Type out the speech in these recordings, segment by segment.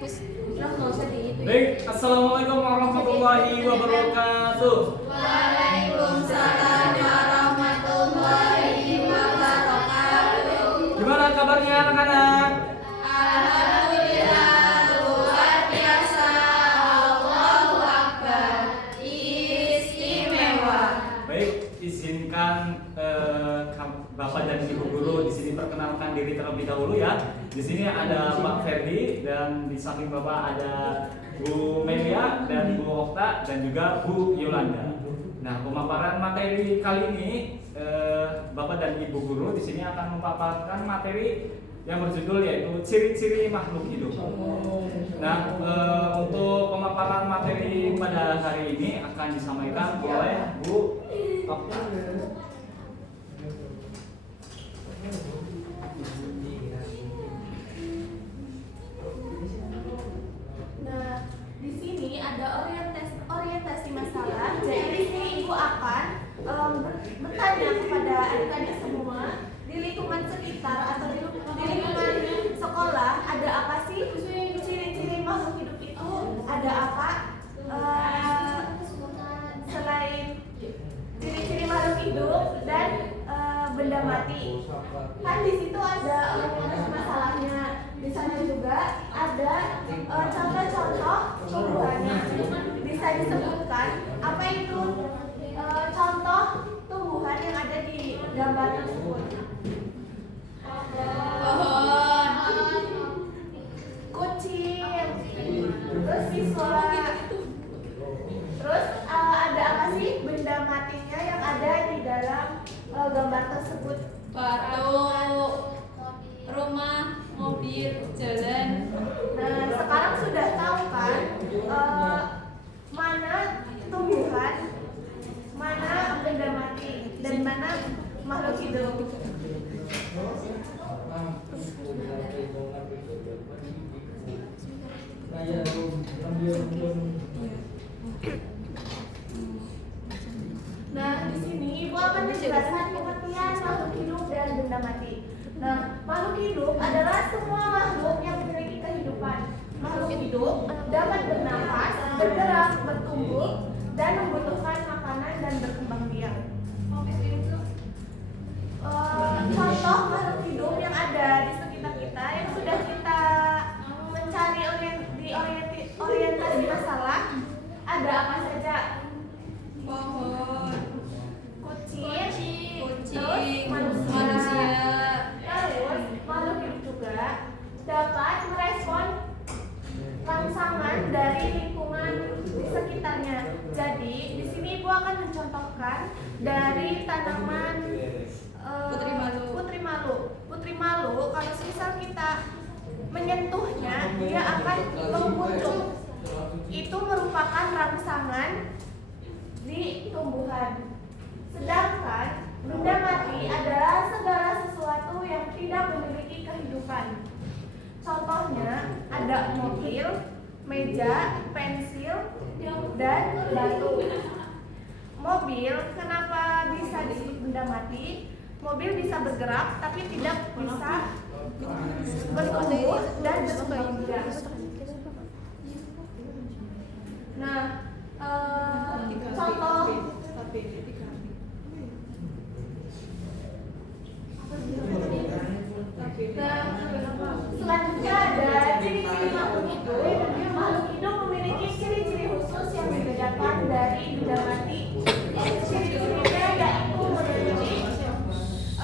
Baik, assalamualaikum warahmatullahi wabarakatuh. Waalaikumsalam warahmatullahi wabarakatuh. Gimana kabarnya anak-anak? Alhamdulillah, luar biasa. Allahu Akbar. Istimewa. Baik, izinkan Bapak dan Ibu guru di sini perkenalkan diri terlebih dahulu ya. Di sini ada Pak Ferdi dan di samping Bapak ada Bu Melia dan Bu Okta dan juga Bu Yolanda. Nah, pemaparan materi kali ini Bapak dan Ibu guru di sini akan memaparkan materi yang berjudul yaitu ciri-ciri makhluk hidup. Nah, untuk pemaparan materi pada hari ini akan disampaikan oleh Bu Okta. Nah, di sini ada orientasi masalah. Jadi di sini Ibu akan bertanya kepada adik-adik semua di lingkungan sekitar atau di lingkungan sekolah ada apa sih ciri-ciri makhluk hidup itu? Ada apa selain ciri-ciri makhluk hidup dan benda mati? Kan di situ ada orientasi masalahnya. Di sana juga ada contoh-contoh tumbuhannya. Bisa disebutkan apa itu contoh tumbuhan yang ada di gambar tersebut? Pohon, Kucing, terus siswa, terus ada apa sih benda matinya yang ada di dalam gambar tersebut? batu, rumah, mobil, jalan. Nah, sekarang sudah tahu kan mana tumbuhan, mana benda mati, dan mana makhluk hidup. Nah, di sini Ibu akan menjelaskan pengertian makhluk hidup dan benda mati. Nah, makhluk hidup adalah semua makhluk yang memiliki kehidupan. Makhluk hidup dapat bernafas, bergerak, bertumbuh, dan membutuhkan makanan dan berkembang biak. Contoh makhluk hidup yang ada di sekitar kita yang sudah kita mencari orientasi masalah ada apa saja? Pohon, Kucing, terus kucing, manusia. manusia. Terus makhluk hidup juga dapat merespon rangsangan dari lingkungan di sekitarnya. Jadi di sini Ibu akan mencontohkan dari tanaman Putri malu. Putri malu kalau misal kita menyentuhnya dia akan membusuk. Itu merupakan rangsangan di tumbuhan. Sedangkan benda mati adalah segala sesuatu yang tidak memiliki kehidupan. Contohnya ada mobil, meja, pensil, dan batu. Mobil kenapa bisa disebut benda mati? Mobil bisa bergerak tapi tidak bisa bertumbuh dan berkembang biak. Nah, contoh selanjutnya ada ciri-ciri makhluk hidup. Makhluk hidup memiliki ciri-ciri khusus yang membedakan dari benda mati. Ciri-cirinya yaitu memiliki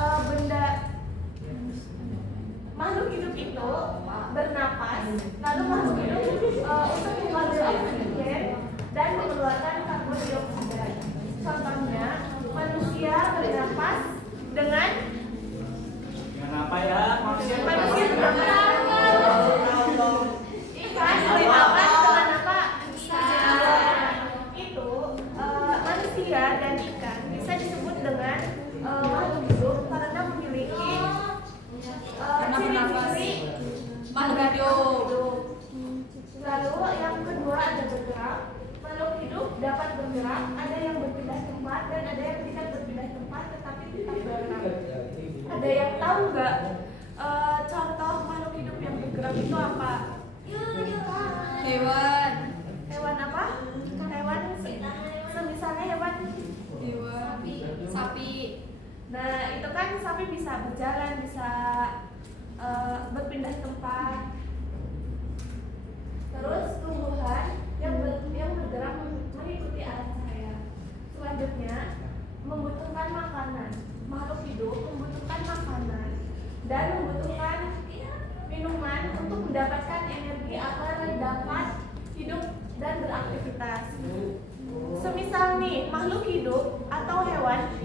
benda makhluk hidup itu bernapas, lalu makhluk hidup untuk mengambil oksigen dan mengeluarkan karbon dioksida. Contohnya manusia bernapas dengan apa ya? manusia bernapas ikan bernapas dengan apa? Itu manusia dan ikan bisa disebut dengan makhluk hidup karena memiliki ciri-ciri Makhluk hidup. Lalu yang kedua ada bergerak. Makhluk hidup dapat bergerak, ada yang berpindah tempat dan ada yang tidak berpindah tempat tetapi tetap bergerak. Ada yang tahu nggak contoh makhluk hidup yang bergerak itu apa? sapi bisa berjalan, bisa berpindah tempat. Terus tumbuhan yang bergerak mengikuti arah cahaya. Selanjutnya membutuhkan makanan. Makhluk hidup membutuhkan makanan dan membutuhkan minuman untuk mendapatkan energi agar dapat hidup dan beraktivitas. Semisal nih makhluk hidup atau hewan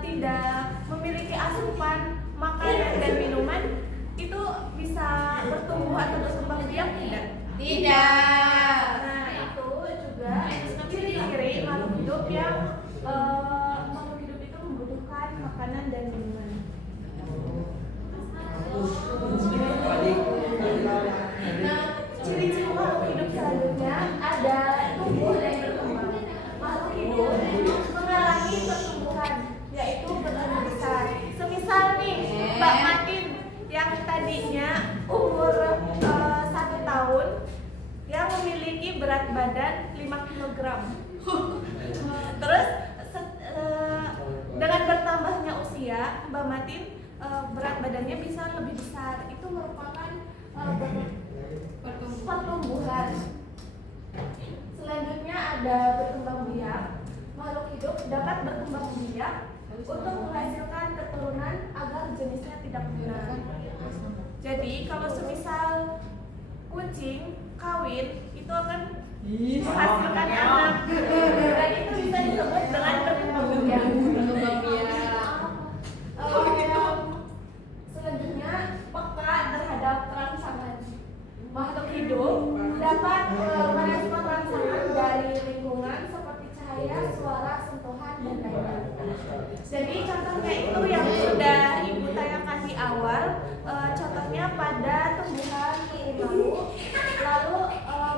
tidak memiliki asupan makanan dan minuman, itu bisa bertumbuh atau berkembang biak tidak? Tidak. Nah itu juga ciri-ciri makhluk hidup yang makhluk hidup itu membutuhkan makanan dan minuman. Nah, ciri-ciri makhluk hidup selanjutnya ada tumbuh dan berkembang. Makhluk hidup mengalami pertumbuhan, yaitu bertumbuh besar. Semisal nih, Mbak Matin yang tadinya umur 1 tahun yang memiliki berat badan 5 kg. Terus dengan bertambahnya usia, Mbak Matin berat badannya bisa lebih besar. Itu merupakan pertumbuhan. Selanjutnya ada berkembang biak. Makhluk hidup dapat berkembang biak untuk menghasilkan keturunan agar jenisnya tidak punah. Jadi kalau semisal kucing kawin itu akan menghasilkan anak, dan itu bisa disebut dengan berkembang biak. Selanjutnya peka terhadap rangsangan. Makhluk hidup dapat merespon rangsangan dari lingkungan seperti cahaya, suara, sentuhan, dan lain-lain. Jadi contohnya itu yang sudah Ibu tanyakan di awal, contohnya pada tumbuhan lalu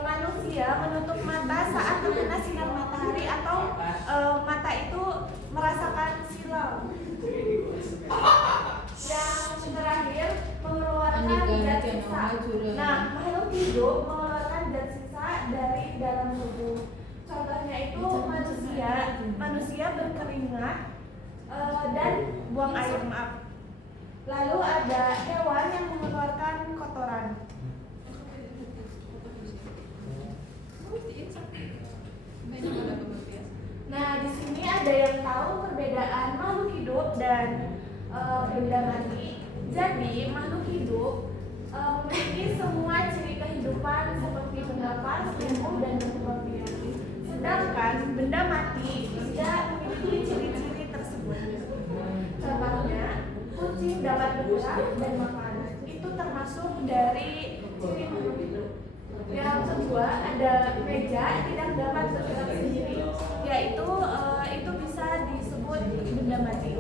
manusia menutup mata saat terkena sinar matahari atau mata itu merasakan silau. Yang terakhir mengeluarkan zat sisa. Nah, makhluk hidup mengeluarkan zat sisa dari dalam tubuh. Contohnya itu manusia berkeringat dan buang air, maaf. Lalu ada hewan yang mengeluarkan kotoran. Nah, di sini ada yang tahu perbedaan makhluk hidup dan benda mati. Jadi, makhluk hidup memiliki semua ciri kehidupan seperti bernafas, tumbuh, dan berkembang biak. Sedangkan benda mati tidak memiliki ciri-ciri tersebut. Contohnya, kucing dapat bergerak dan makan. Itu termasuk dari ciri makhluk hidup. Yang kedua ada meja tidak dapat bergerak sendiri, yaitu itu bisa disebut benda mati.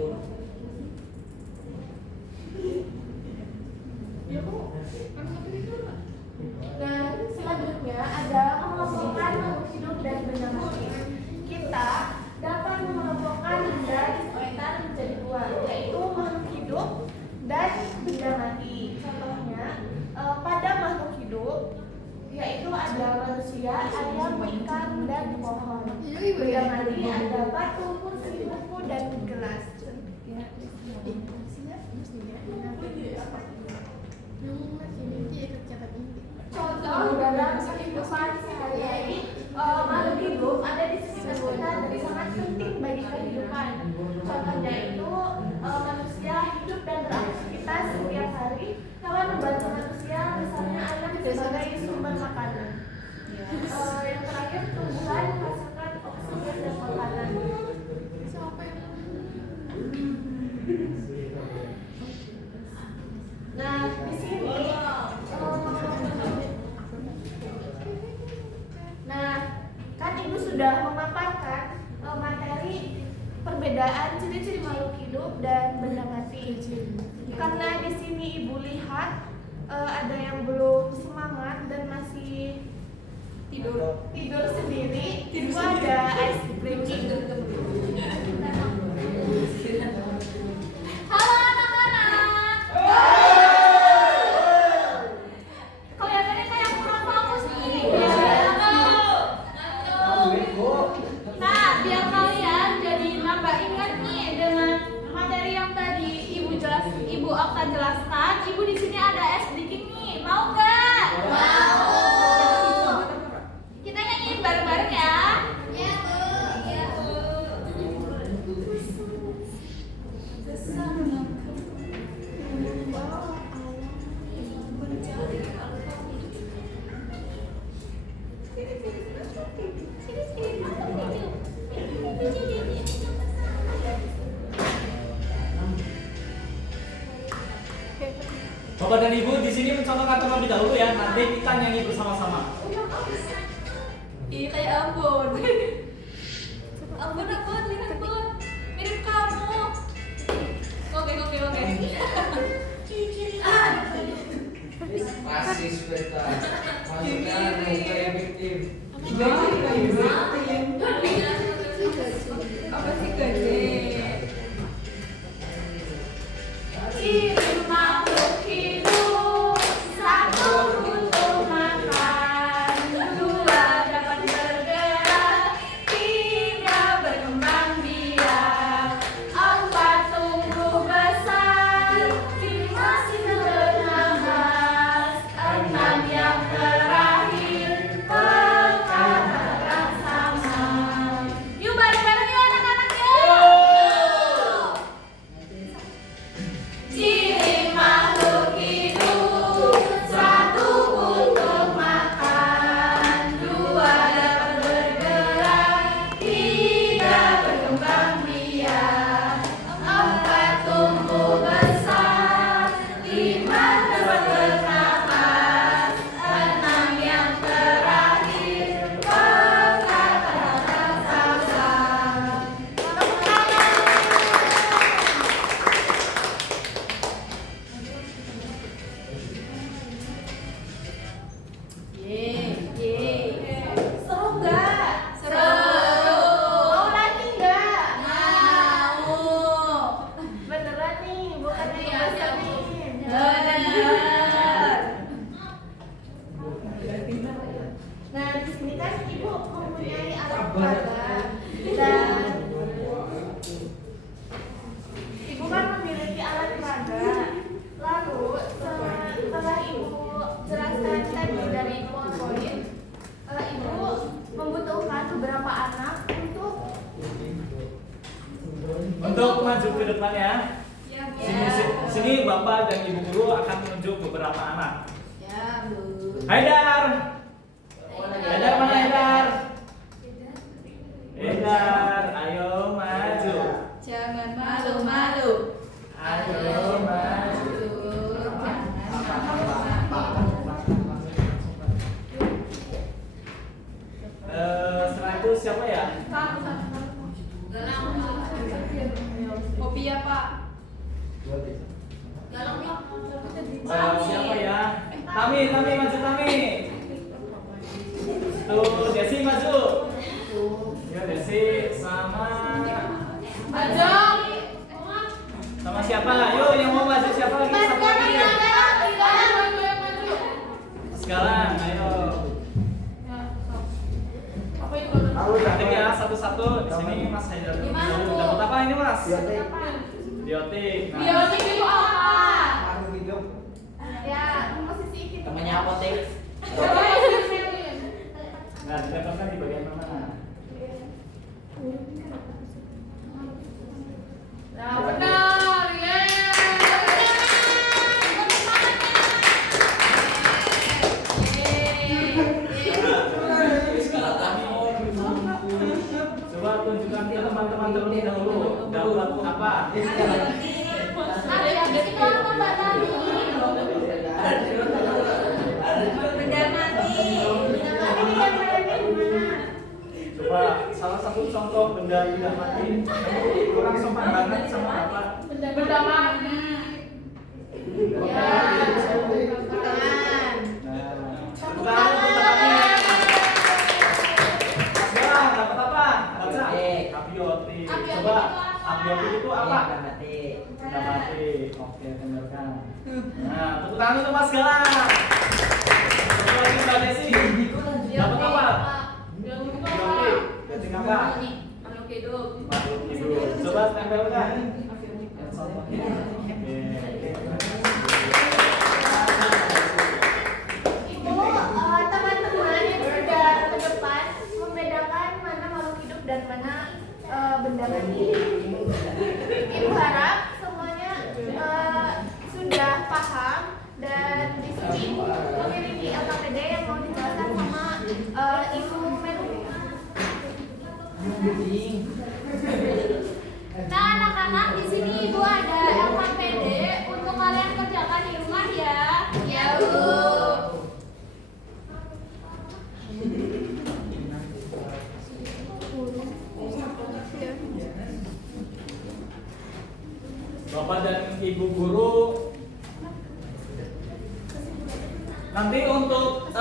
Nah, selanjutnya ada mengelompokkan makhluk hidup dan benda mati. Kita dapat mengelompokkan benda di sekitar menjadi dua, yaitu makhluk hidup dan benda mati. Contohnya pada makhluk hidup yaitu ada manusia, ayam, ikan, dan pohon. Benda mati ada batu, kursi, buku, dan gelas. Contoh dalam kehidupan sehari-hari, makhluk hidup ada di sekitar kita dan sangat penting bagi kehidupan. Contohnya itu manusia hidup dan beraktivitas setiap hari. Hewan membantu manusia, misalnya ayam sebagai sumber makanan. Yang terakhir, tumbuhan menghasilkan oksigen dan makanan. Nah, di sini kan Ibu sudah memaparkan materi perbedaan ciri-ciri makhluk hidup dan benda mati. Karena di sini Ibu lihat ada yang belum semangat dan masih tidur sendiri, Ibu ada ice breaking. Halo anak-anak. Kelihatannya kayak kurang fokus nih. Nah, biar kalian jadi nambah ingat nih dengan materi yang tadi Bapak dan Ibu di sini mencontohkan terlebih dahulu ya. Nanti kita nyanyi bersama-sama. Iya kayak Ambon. Ambon, mirip kamu. Oke. Rasis beta. Maksudnya muka efektif. Apa sih gede? Ciri makhluk hidup, satu butuh makan, dua dapat bergerak, tiga berkembang biak, empat tumbuh besar, lima sinar bernafas, enam yang terakhir peka sama. Yuk bareng-bareng yuk anak-anak yuk. Ciri makhluk hidup, satu butuh makan, dua dapat bergerak, tiga berkembang biak, empat tumbuh besar, lima dapat bernafas, enam yang terakhir peka raksasa. Seru nggak? Seru. Mau lagi nggak? Mau. Beneran nih, bukan bosanin. Bener. Nah di sini kan ibu mempunyai alat peraga dan ibu kan memiliki alat peraga. Lalu setelah ibu jelaskan tadi dari poin-poin, ibu membutuhkan beberapa anak Untuk maju ke depan ya. Sini Bapak dan Ibu Guru akan menunjuk beberapa anak. ya Bu. Haidar. Haidar mana Haidar? Haidar, ayo maju. Jangan malu-malu. Ayo maju. Setelah itu siapa ya? Kopi ya Pak. Siapa ya? Tami maju Tami. Tuh Desi maju. Ya Desi sama sama siapa? Yuk yang mau maju siapa lagi? Satu lagi. Sekarang ayo. Nanti ya satu-satu di sini Mas Haidar dulu. Dapat apa ini Mas? Biotik. Nah, Biotik itu apa? Makhluk hidup. Ya, posisi kita. Namanya apotek. nah didapatkan di bagian mana? Nah, benar. Coba tunjukkan ke teman-teman terlebih dahulu dapat apa? Itu apa Mbak Tani? Benda mati. Coba salah satu contoh benda tidak mati. Kamu kurang sopan banget sama apa? Benda mati. Ya. Tepuk tangan. Mas Galang dapat apa? Baca. Abiotik. Coba abiotik itu apa? Benda mati. Oke, benarkan. Nah, tepuk tangan untuk Mas Galang. Satu lagi Mbak Desi. Dapat apa? Biotik. Biotik apa? Makhluk hidup. Makhluk hidup. Coba tempelkan. Oke. Ibu, teman-teman yang sudah ke depan membedakan mana makhluk hidup dan mana benda mati. Ibu harap semuanya sudah paham dan di sini memiliki LKPD yang mau dijelaskan sama Ibu Menlu. Nah, anak-anak di sini Ibu ada LKPD untuk kalian kerjakan di rumah ya. Ibu guru. Nanti untuk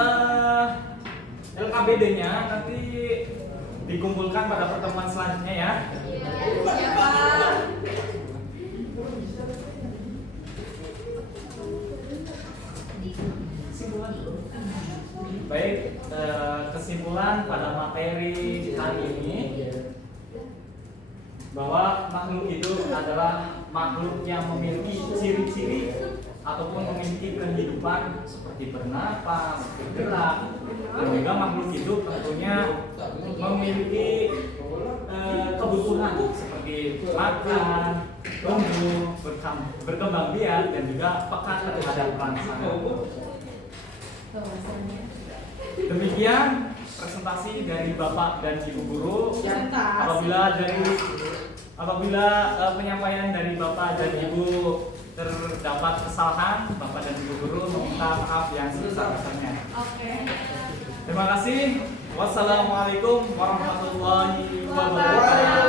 LKBD-nya nanti dikumpulkan pada pertemuan selanjutnya ya. Siapa? Baik, kesimpulan pada materi hari ini bahwa makhluk hidup adalah makhluk yang memiliki ciri-ciri ataupun memiliki kehidupan seperti bernapas, bergerak, dan juga makhluk hidup tentunya memiliki kebutuhan seperti makan, tumbuh, berkembang biak, dan juga peka terhadap rangsangan. Demikian presentasi dari Bapak dan Ibu guru. Apabila penyampaian dari Bapak dan Ibu terdapat kesalahan, Bapak dan Ibu guru meminta maaf yang sebesar-besarnya. Oke. Terima kasih. Wassalamualaikum warahmatullahi wabarakatuh.